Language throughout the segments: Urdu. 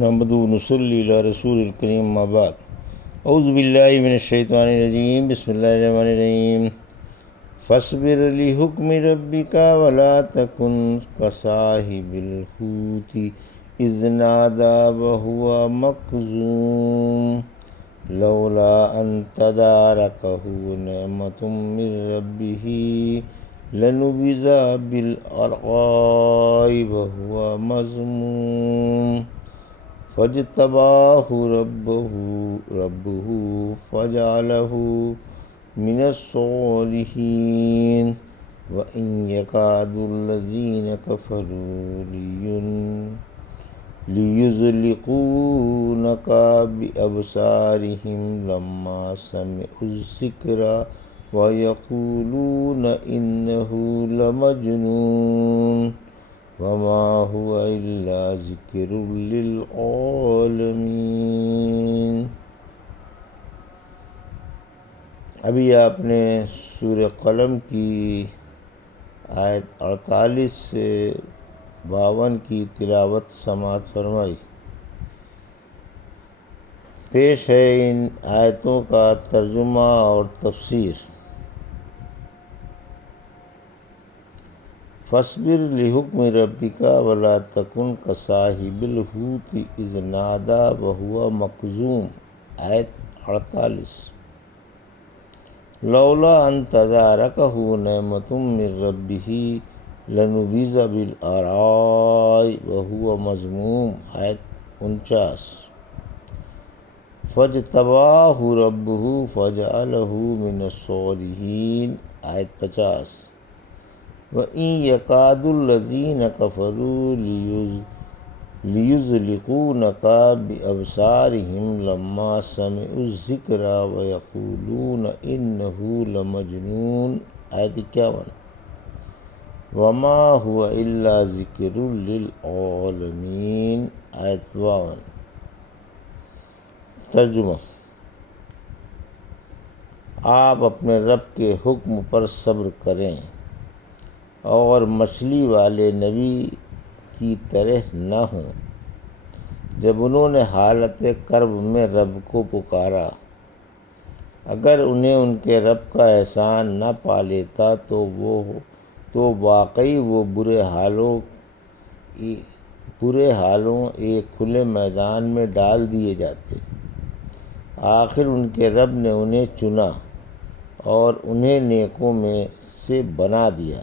نحمدہ و نصلی علی رسول الکریم اما بعد اعوذ باللہ من الشیطان الرجیم بسم اللہ الرحمن الرحیم فاصبر لحکم ربک ولا تکن کصاحب الحوت اذ نادی وہو مکظوم لولا ان تدارکہ نعمۃ من ربہ لنبذ بالعراء وہو مذموم فاجتباہ ربہ فجعلہ من الصالحین وإن يكاد الذین کفروا لیزلقونک بأبصارہم لما سمعوا الذکر ویقولون انہ لمجنون وما هو الا ذکر للعالمین۔ ابھی آپ نے سورہ قلم کی آیت 48 سے 52 کی تلاوت سماعت فرمائی۔ پیش ہے ان آیتوں کا ترجمہ اور تفسیر۔ فاصبر لحکم ربک ولا تکن کصاحب الحوت اذ نادی وہو مکظوم، آیت 48۔ لولا ان تدارکہ نعمۃ من ربہ لنبذ بالعراء وہو مذموم، آیت 49۔ فاجتباہ ربہ فجعلہ من الصالحین، آیت 50۔ وَإِن يَكَادُ الَّذِينَ كَفَرُوا لِيُزْلِقُونَكَ بِأَبْصَارِهِمْ لَمَّا سَمِعُوا الذِّكْرَ وَيَقُولُونَ إِنَّهُ لَمَجْنُونٌ، آیت 51۔ وَمَا هُوَ إِلَّا ذِكْرٌ لِلْعَالَمِينَ، آیت 52۔ ترجمہ: آپ اپنے رب کے حکم پر صبر کریں اور مچھلی والے نبی کی طرح نہ ہوں جب انہوں نے حالت کرب میں رب کو پکارا۔ اگر انہیں ان کے رب کا احسان نہ پا لیتا تو واقعی وہ برے حالوں ایک کھلے میدان میں ڈال دیے جاتے۔ آخر ان کے رب نے انہیں چنا اور انہیں نیکوں میں سے بنا دیا۔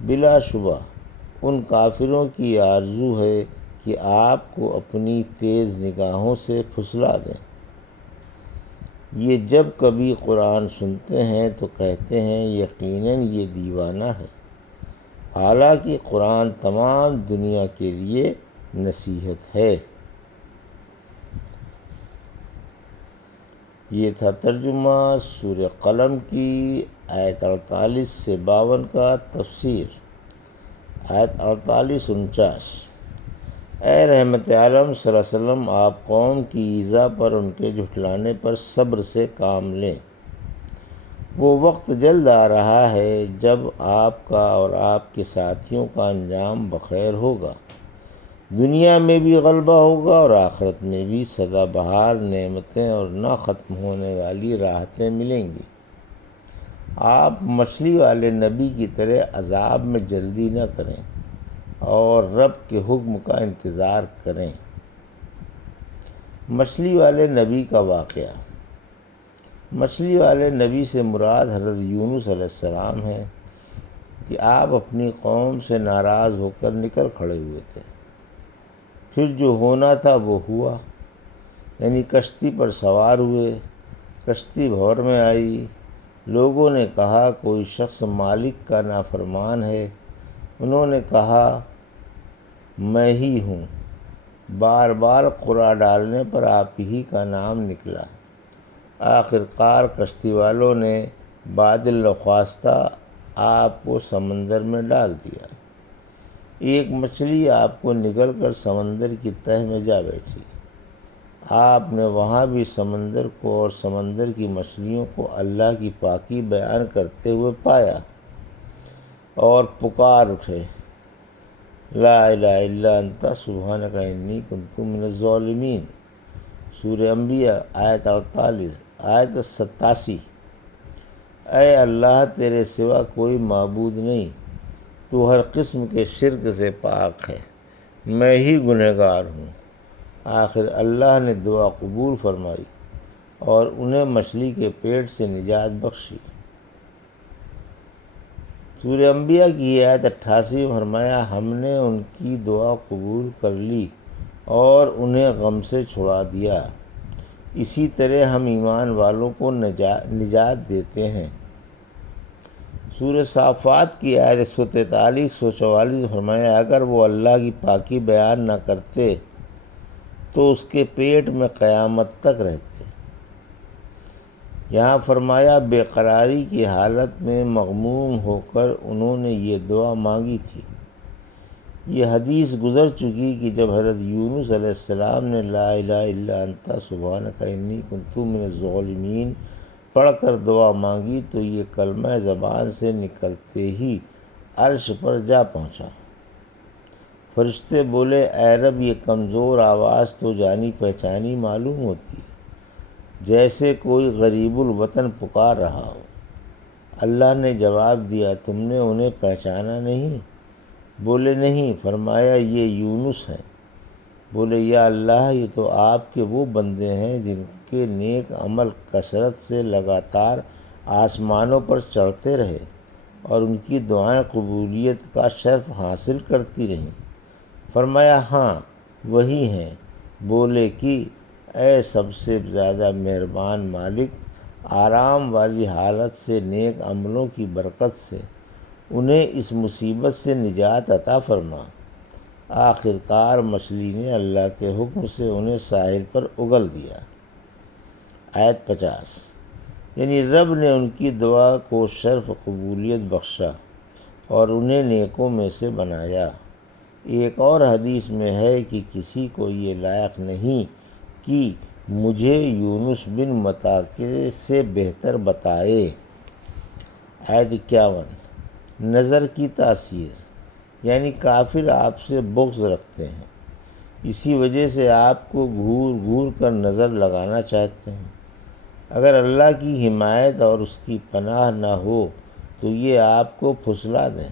بلا شبہ ان کافروں کی آرزو ہے کہ آپ کو اپنی تیز نگاہوں سے پھسلا دیں۔ یہ جب کبھی قرآن سنتے ہیں تو کہتے ہیں یقیناً یہ دیوانہ ہے، حالانکہ قرآن تمام دنیا کے لیے نصیحت ہے۔ یہ تھا ترجمہ سورہ قلم کی آیت 48 سے 52 کا تفسیر۔ آیت 48-49۔ اے رحمت عالم صلی اللہ علیہ وسلم، آپ قوم کی ایذا پر ان کے جھٹلانے پر صبر سے کام لیں۔ وہ وقت جلد آ رہا ہے جب آپ کا اور آپ کے ساتھیوں کا انجام بخیر ہوگا، دنیا میں بھی غلبہ ہوگا اور آخرت میں بھی سدا بہار نعمتیں اور نہ ختم ہونے والی راحتیں ملیں گی۔ آپ مچھلی والے نبی کی طرح عذاب میں جلدی نہ کریں اور رب کے حکم کا انتظار کریں۔ مچھلی والے نبی کا واقعہ۔ مچھلی والے نبی سے مراد حضرت یونس علیہ السلام ہے کہ آپ اپنی قوم سے ناراض ہو کر نکل کھڑے ہوئے تھے۔ پھر جو ہونا تھا وہ ہوا، یعنی کشتی پر سوار ہوئے، کشتی بھور میں آئی۔ لوگوں نے کہا کوئی شخص مالک کا نافرمان ہے۔ انہوں نے کہا میں ہی ہوں۔ بار بار قرعہ ڈالنے پر آپ ہی کا نام نکلا۔ آخر کار کشتی والوں نے بادل نخواستہ آپ کو سمندر میں ڈال دیا۔ ایک مچھلی آپ کو نگل کر سمندر کی تہہ میں جا بیٹھی۔ آپ نے وہاں بھی سمندر کو اور سمندر کی مچھلیوں کو اللہ کی پاکی بیان کرتے ہوئے پایا اور پکار اٹھے، لا الہ الا انت سبحانک انی کنت من الظالمین۔ سورہ انبیاء آیت 48، آیت 87۔ اے اللہ تیرے سوا کوئی معبود نہیں، تو ہر قسم کے شرک سے پاک ہے، میں ہی گنہگار ہوں۔ آخر اللہ نے دعا قبول فرمائی اور انہیں مچھلی کے پیٹ سے نجات بخشی۔ سورہ انبیاء کی آیت 88 میں فرمایا ہم نے ان کی دعا قبول کر لی اور انہیں غم سے چھڑا دیا، اسی طرح ہم ایمان والوں کو نجات دیتے ہیں۔ سورہ صافات کی آیت 143 144 فرمایا اگر وہ اللہ کی پاکی بیان نہ کرتے تو اس کے پیٹ میں قیامت تک رہتے۔ یہاں فرمایا بے قراری کی حالت میں مغموم ہو کر انہوں نے یہ دعا مانگی تھی۔ یہ حدیث گزر چکی کہ جب حضرت یونس علیہ السلام نے لا الہ الا انت سبحانک انی کنت من الظالمین پڑھ کر دعا مانگی تو یہ کلمہ زبان سے نکلتے ہی عرش پر جا پہنچا۔ فرشتے بولے اے رب یہ کمزور آواز تو جانی پہچانی معلوم ہوتی ہے، جیسے کوئی غریب الوطن پکار رہا ہو۔ اللہ نے جواب دیا تم نے انہیں پہچانا نہیں؟ بولے نہیں۔ فرمایا یہ یونس ہیں۔ بولے یا اللہ یہ تو آپ کے وہ بندے ہیں جن کے نیک عمل کثرت سے لگاتار آسمانوں پر چڑھتے رہے اور ان کی دعائیں قبولیت کا شرف حاصل کرتی رہیں۔ فرمایا ہاں وہی ہیں۔ بولے کہ اے سب سے زیادہ مہربان مالک، آرام والی حالت سے نیک عملوں کی برکت سے انہیں اس مصیبت سے نجات عطا فرما۔ آخر کار مچھلی نے اللہ کے حکم سے انہیں ساحل پر اگل دیا۔ آیت 50، یعنی رب نے ان کی دعا کو شرف قبولیت بخشا اور انہیں نیکوں میں سے بنایا۔ ایک اور حدیث میں ہے کہ کسی کو یہ لائق نہیں کہ مجھے یونس بن متی سے بہتر بتائے۔ آیت 51، نظر کی تاثیر، یعنی کافر آپ سے بغض رکھتے ہیں، اسی وجہ سے آپ کو گھور گھور کر نظر لگانا چاہتے ہیں۔ اگر اللہ کی حمایت اور اس کی پناہ نہ ہو تو یہ آپ کو پھسلا دیں۔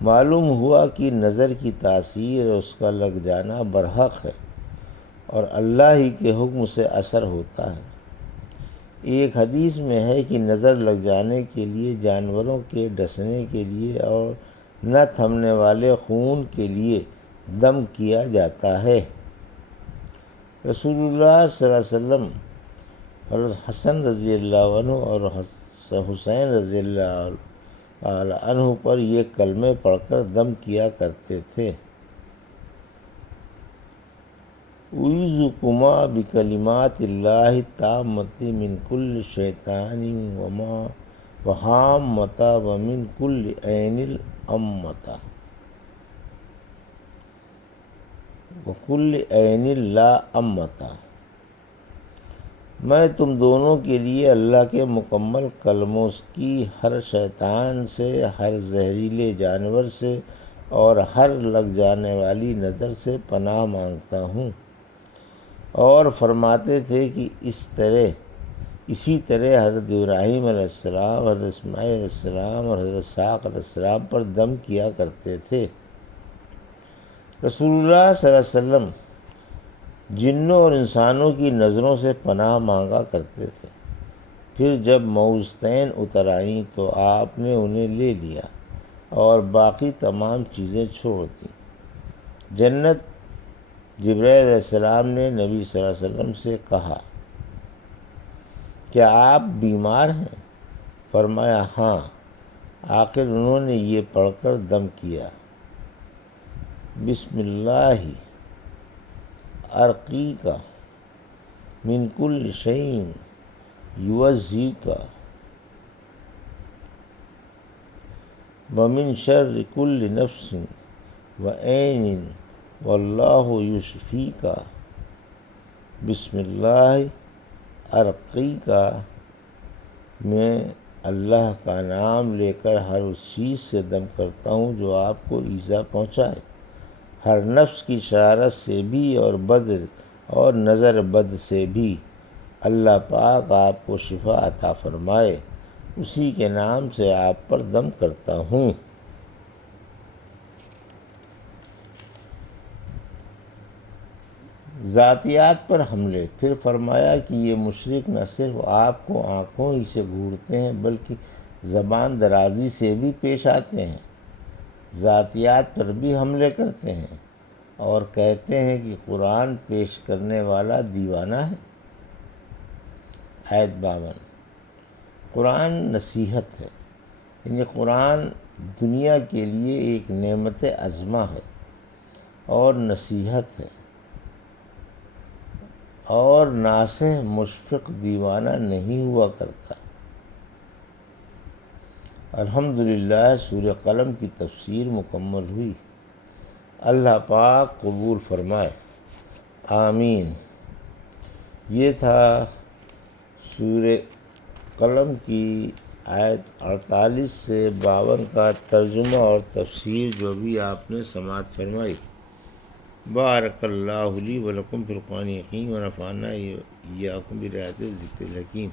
معلوم ہوا کہ نظر کی تاثیر اور اس کا لگ جانا برحق ہے اور اللہ ہی کے حکم سے اثر ہوتا ہے۔ ایک حدیث میں ہے کہ نظر لگ جانے کے لیے جانوروں کے ڈسنے کے لیے اور نہ تھمنے والے خون کے لیے دم کیا جاتا ہے۔ رسول اللہ صلی اللہ علیہ وسلم حضرت حسن رضی اللہ عنہ اور حسین رضی اللہ عنہ پر یہ کلمے پڑھ کر دم کیا کرتے تھے۔ اعوذکما بکلمات اللہ التامۃ من کل شیطان وہامۃ ومن کل عین لامۃ وکل عین لامۃ۔ میں تم دونوں کے لیے اللہ کے مکمل کلموں کی ہر شیطان سے، ہر زہریلے جانور سے اور ہر لگ جانے والی نظر سے پناہ مانگتا ہوں۔ اور فرماتے تھے کہ اسی طرح حضرت ابراہیم علیہ السلام، حضرت اسماعیل علیہ السلام اور حضرت اسحاق علیہ السلام پر دم کیا کرتے تھے۔ رسول اللہ صلی اللہ علیہ وسلم جنوں اور انسانوں کی نظروں سے پناہ مانگا کرتے تھے۔ پھر جب موعظتین اتر آئیں تو آپ نے انہیں لے لیا اور باقی تمام چیزیں چھوڑ دیں۔ جنت جبرائیل علیہ السلام نے نبی صلی اللہ علیہ وسلم سے کہا کیا آپ بیمار ہیں؟ فرمایا ہاں۔ آخر انہوں نے یہ پڑھ کر دم کیا بسم اللہ ارقیک من کل شیء یؤذیک ومن شر کل نفس وعین واللہ یشفیک بسم اللہ ارقیک میں اللہ کا نام لے کر ہر اس چیز سے دم کرتا ہوں جو آپ کو ایذا پہنچائے، ہر نفس کی شرارت سے بھی اور نظر بد سے بھی۔ اللہ پاک آپ کو شفا عطا فرمائے، اسی کے نام سے آپ پر دم کرتا ہوں۔ ذاتیات پر حملے۔ پھر فرمایا کہ یہ مشرک نہ صرف آپ کو آنکھوں ہی سے گھورتے ہیں بلکہ زبان درازی سے بھی پیش آتے ہیں، ذاتیات پر بھی حملے کرتے ہیں اور کہتے ہیں کہ قرآن پیش کرنے والا دیوانہ ہے۔ آیت 52۔ قرآن نصیحت ہے، یعنی قرآن دنیا کے لیے ایک نعمت عظمہ ہے اور نصیحت ہے، اور ناصح مشفق دیوانہ نہیں ہوا کرتا۔ الحمدللہ سورہ قلم کی تفسیر مکمل ہوئی۔ اللہ پاک قبول فرمائے، آمین۔ یہ تھا سورہ قلم کی آیت 48 سے 52 کا ترجمہ اور تفسیر جو بھی آپ نے سماعت فرمائی۔ بارک اللہ لی ولکم فی القرآن الحکیم ونفعنا ایاکم برایات الذکر الحکیم۔